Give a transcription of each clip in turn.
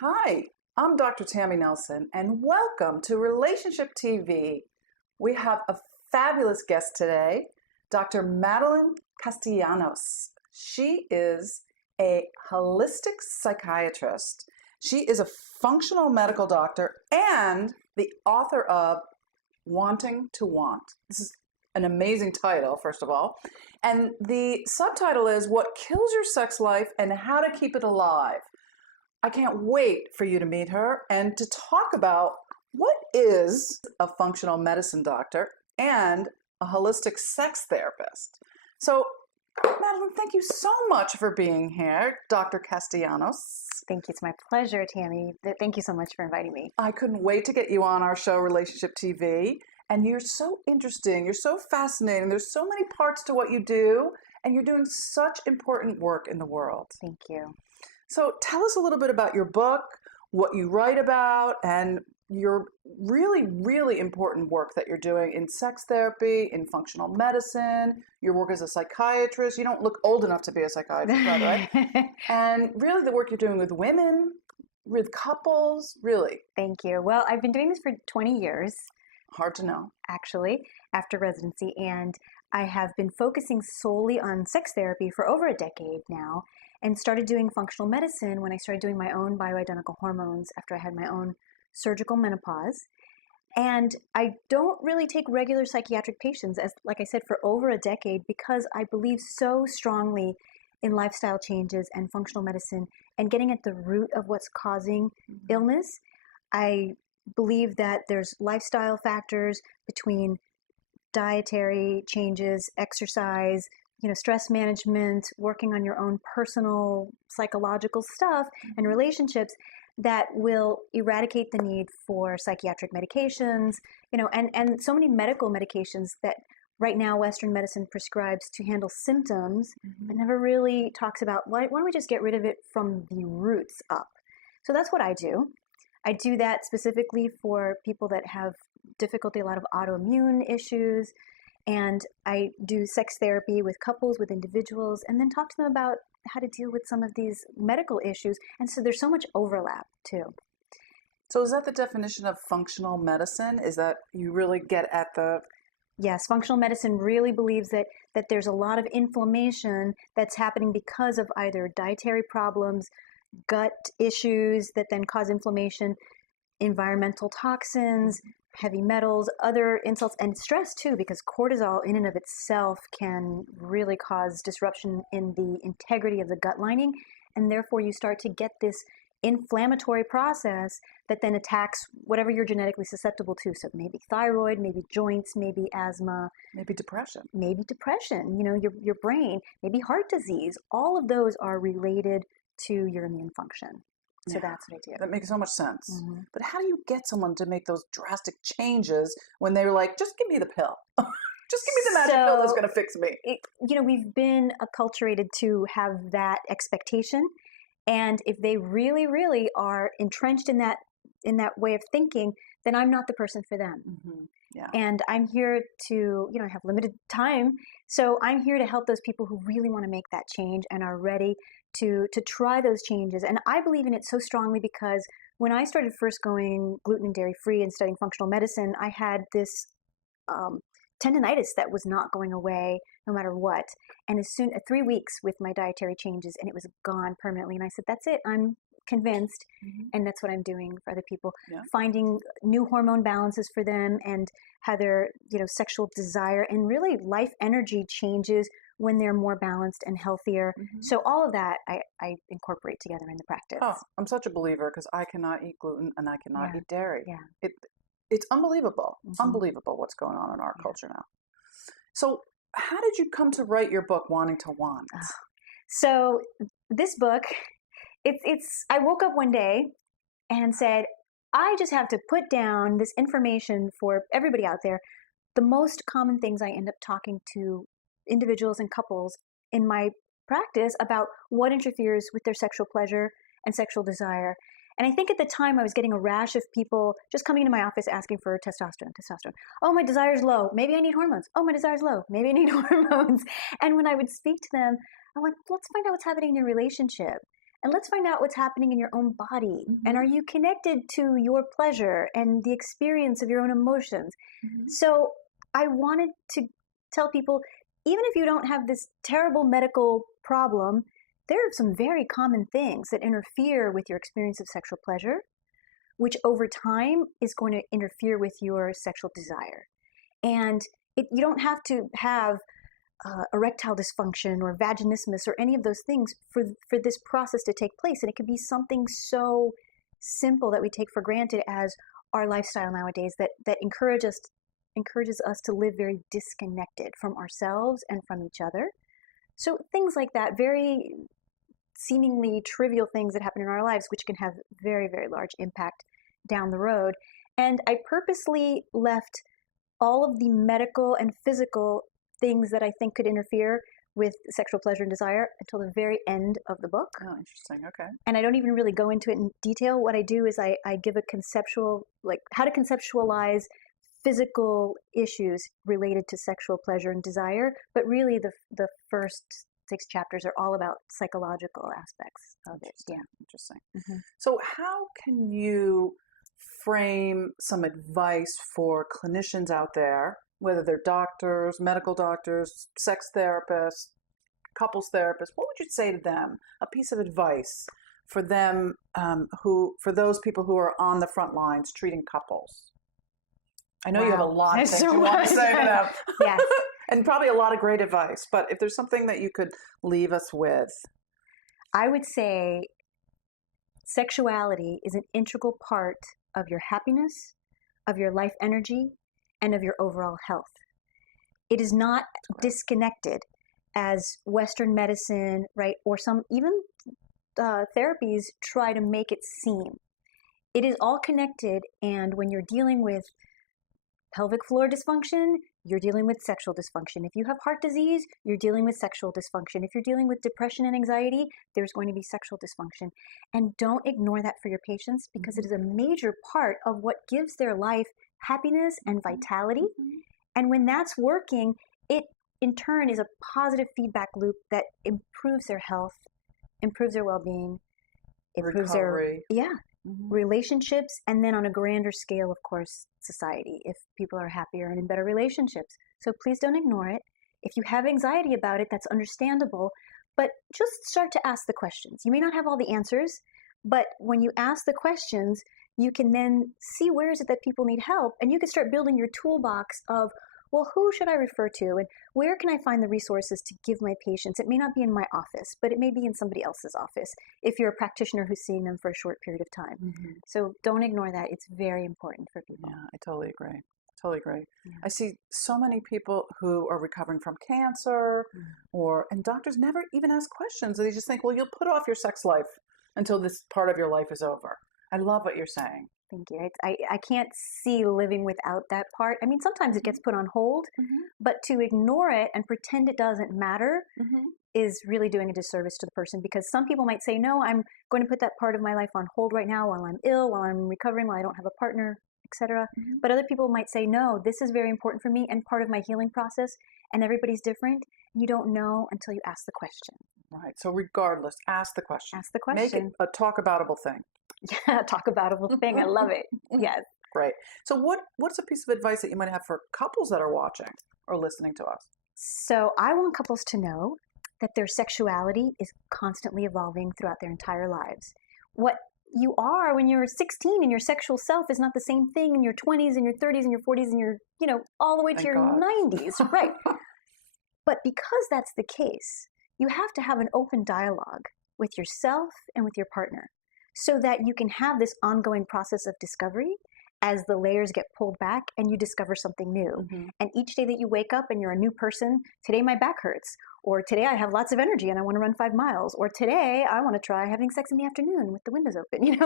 Hi, I'm Dr. Tammy Nelson, and welcome to Relationship TV. We have a fabulous guest today, Dr. Madeleine Castellanos. She is a holistic psychiatrist. She is a functional medical doctor and the author of Wanting to Want. This is an amazing title, first of all. And the subtitle is What Kills Your Sex Life and How to Keep It Alive. I can't wait for you to meet her and to talk about what is a functional medicine doctor and a holistic sex therapist. So, Madeleine, thank you so much for being here, Dr. Castellanos. Thank you. It's my pleasure, Tammy. Thank you so much for inviting me. I couldn't wait to get you on our show, Relationship TV. And you're so interesting. You're so fascinating. There's so many parts to what you do, and you're doing such important work in the world. Thank you. So tell us a little bit about your book, what you write about, and your really, really important work that you're doing in sex therapy, in functional medicine, your work as a psychiatrist. You don't look old enough to be a psychiatrist, by the way. And really the work you're doing with women, with couples, really. Thank you. Well, I've been doing this for 20 years. Hard to know. Actually, after residency, and I have been focusing solely on sex therapy for over a decade now, and started doing functional medicine when I started doing my own bioidentical hormones after I had my own surgical menopause. And I don't really take regular psychiatric patients, as like I said, for over a decade, because I believe so strongly in lifestyle changes and functional medicine and getting at the root of what's causing illness. I believe that there's lifestyle factors between dietary changes, exercise, stress management, working on your own personal psychological stuff and relationships that will eradicate the need for psychiatric medications, and so many medical medications that right now Western medicine prescribes to handle symptoms, but never really talks about why don't we just get rid of it from the roots up. So that's what I do. I do that specifically for people that have difficulty, a lot of autoimmune issues, and I do sex therapy with couples, with individuals, and then talk to them about how to deal with some of these medical issues. And so there's so much overlap too. So is that the definition of functional medicine? Is that you really get at the... Yes, functional medicine really believes that there's a lot of inflammation that's happening because of either dietary problems, gut issues that then cause inflammation, environmental toxins, heavy metals, other insults, and stress too, because cortisol in and of itself can really cause disruption in the integrity of the gut lining, and therefore you start to get this inflammatory process that then attacks whatever you're genetically susceptible to. So maybe thyroid, maybe joints, maybe asthma, maybe depression, your brain, maybe heart disease. All of those are related to your immune function. So that's what I do. That makes so much sense. But how do you get someone to make those drastic changes when they're like, just give me the pill? Just give me the magic pill that's going to fix me. We've been acculturated to have that expectation. And if they really, really are entrenched in that way of thinking, then I'm not the person for them. Yeah. And I'm here to, I have limited time. So I'm here to help those people who really want to make that change and are ready to try those changes. And I believe in it so strongly because when I started first going gluten and dairy free and studying functional medicine, I had this tendinitis that was not going away no matter what. And as soon as 3 weeks with my dietary changes, and it was gone permanently. And I said, that's it. I'm convinced. And that's what I'm doing for other people, finding new hormone balances for them and how their, sexual desire and really life energy changes when they're more balanced and healthier. So all of that I incorporate together in the practice. Oh, I'm such a believer because I cannot eat gluten and I cannot eat dairy. Yeah. It's unbelievable. Unbelievable what's going on in our culture now. So how did you come to write your book, Wanting to Want? So this book, I woke up one day and said, I just have to put down this information for everybody out there. The most common things I end up talking to individuals and couples in my practice about what interferes with their sexual pleasure and sexual desire. And I think at the time I was getting a rash of people just coming into my office asking for testosterone. Oh, my desire's low. Maybe I need hormones. Oh, my desire's low. Maybe I need hormones. And when I would speak to them, I went, let's find out what's happening in your relationship. and let's find out what's happening in your own body. And are you connected to your pleasure and the experience of your own emotions? So I wanted to tell people, even if you don't have this terrible medical problem, there are some very common things that interfere with your experience of sexual pleasure, which over time is going to interfere with your sexual desire. And you don't have to have erectile dysfunction or vaginismus or any of those things for this process to take place. And it could be something so simple that we take for granted as our lifestyle nowadays that encourages us to live very disconnected from ourselves and from each other. So things like that, very seemingly trivial things that happen in our lives, which can have very, very large impact down the road. And I purposely left all of the medical and physical things that I think could interfere with sexual pleasure and desire until the very end of the book. Oh, interesting. Okay. And I don't even really go into it in detail. What I do is I give a conceptual, like how to conceptualize physical issues related to sexual pleasure and desire. But really the first 6 chapters are all about psychological aspects of it. Yeah. Interesting. So how can you frame some advice for clinicians out there, whether they're doctors, medical doctors, sex therapists, couples therapists? What would you say to them? A piece of advice for them, for those people who are on the front lines treating couples. I know you have a lot of things you want to say to them. Yes. And probably a lot of great advice, but if there's something that you could leave us with. I would say sexuality is an integral part of your happiness, of your life energy, and of your overall health. It is not disconnected as Western medicine, right, or some even therapies try to make it seem. It is all connected, and when you're dealing with pelvic floor dysfunction, you're dealing with sexual dysfunction. If you have heart disease, you're dealing with sexual dysfunction. If you're dealing with depression and anxiety, there's going to be sexual dysfunction. And don't ignore that for your patients, because it is a major part of what gives their life happiness and vitality. And when that's working, it in turn is a positive feedback loop that improves their health, improves their well-being, improves Recovery. their relationships, and then on a grander scale, of course, society, if people are happier and in better relationships. So please don't ignore it. If you have anxiety about it, that's understandable, but just start to ask the questions. You may not have all the answers, but when you ask the questions, you can then see where is it that people need help, and you can start building your toolbox of, well, who should I refer to, and where can I find the resources to give my patients? It may not be in my office, but it may be in somebody else's office if you're a practitioner who's seeing them for a short period of time. So don't ignore that. It's very important for people. Yeah, I totally agree. Totally agree. Yeah. I see so many people who are recovering from cancer, and doctors never even ask questions. They just think, well, you'll put off your sex life until this part of your life is over. I love what you're saying. Thank you. I can't see living without that part. I mean, sometimes it gets put on hold, but to ignore it and pretend it doesn't matter is really doing a disservice to the person, because some people might say, no, I'm going to put that part of my life on hold right now while I'm ill, while I'm recovering, while I don't have a partner, etc. But other people might say, no, this is very important for me and part of my healing process, and everybody's different. You don't know until you ask the question. Right. So regardless, ask the question. Ask the question. Make it a talk-aboutable thing. Yeah, talk-aboutable thing. I love it. Yes. Great. So what's a piece of advice that you might have for couples that are watching or listening to us? So I want couples to know that their sexuality is constantly evolving throughout their entire lives. What you are when you're 16 and your sexual self is not the same thing in your 20s and your 30s and your 40s and your, all the way to your 90s. Right. But because that's the case, you have to have an open dialogue with yourself and with your partner so that you can have this ongoing process of discovery as the layers get pulled back and you discover something new. And each day that you wake up and you're a new person, today my back hurts, or today I have lots of energy and I want to run 5 miles, or today I want to try having sex in the afternoon with the windows open.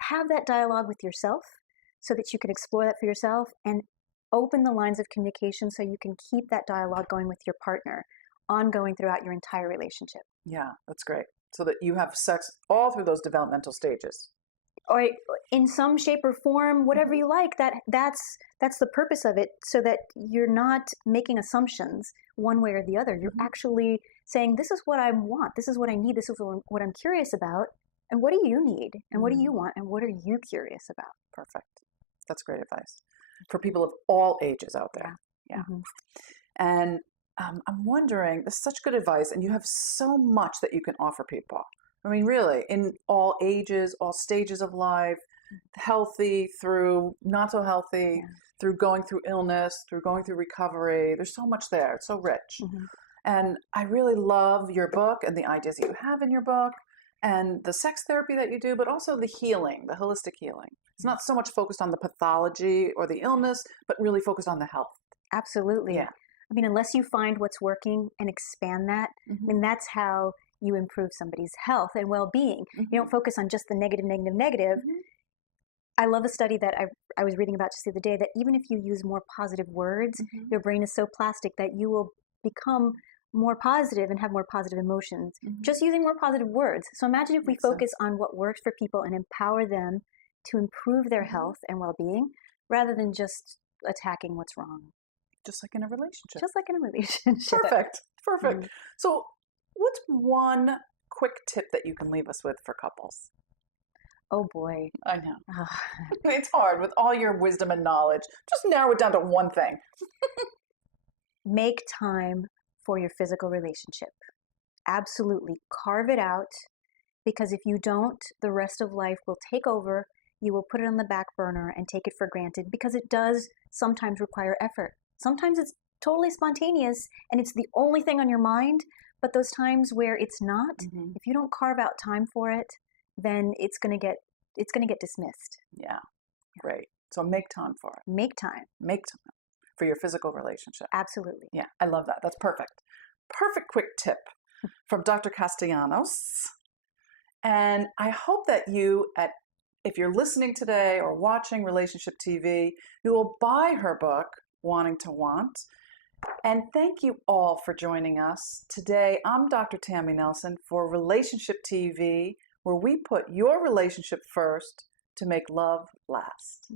Have that dialogue with yourself so that you can explore that for yourself and open the lines of communication so you can keep that dialogue going with your partner, ongoing throughout your entire relationship. Yeah, that's great. So that you have sex all through those developmental stages. Or in some shape or form, whatever you like. That's the purpose of it, so that you're not making assumptions one way or the other. You're actually saying, this is what I want, this is what I need, this is what I'm curious about, and what do you need, and what do you want, and what are you curious about? Perfect. That's great advice for people of all ages out there. Yeah. And I'm wondering, this is such good advice, and you have so much that you can offer people. I mean, really, in all ages, all stages of life, healthy through not so healthy, through going through illness, through going through recovery. There's so much there. It's so rich. And I really love your book and the ideas you have in your book and the sex therapy that you do, but also the healing, the holistic healing. It's not so much focused on the pathology or the illness, but really focused on the health. Absolutely. Yeah. I mean, unless you find what's working and expand that, I mean, that's how you improve somebody's health and well-being. You don't focus on just the negative. I love a study that I was reading about just the other day, that even if you use more positive words, your brain is so plastic that you will become more positive and have more positive emotions, just using more positive words. So imagine if we focus on what works for people and empower them to improve their health and well-being, rather than just attacking what's wrong. Just like in a relationship. Just like in a relationship. Perfect. So what's one quick tip that you can leave us with for couples? Oh boy. I know. It's hard with all your wisdom and knowledge. Just narrow it down to one thing. Make time for your physical relationship. Absolutely. Carve it out, because if you don't, the rest of life will take over. You will put it on the back burner and take it for granted, because it does sometimes require effort. Sometimes it's totally spontaneous and it's the only thing on your mind, but those times where it's not, if you don't carve out time for it, then it's going to get dismissed. Yeah. Great. So make time for it. Make time. Make time for your physical relationship. Absolutely. Yeah, I love that. That's perfect. Perfect quick tip from Dr. Castellanos. And I hope that if you're listening today or watching Relationship TV, you will buy her book, Wanting to Want. And thank you all for joining us. Today, I'm Dr. Tammy Nelson for Relationship TV, where we put your relationship first to make love last.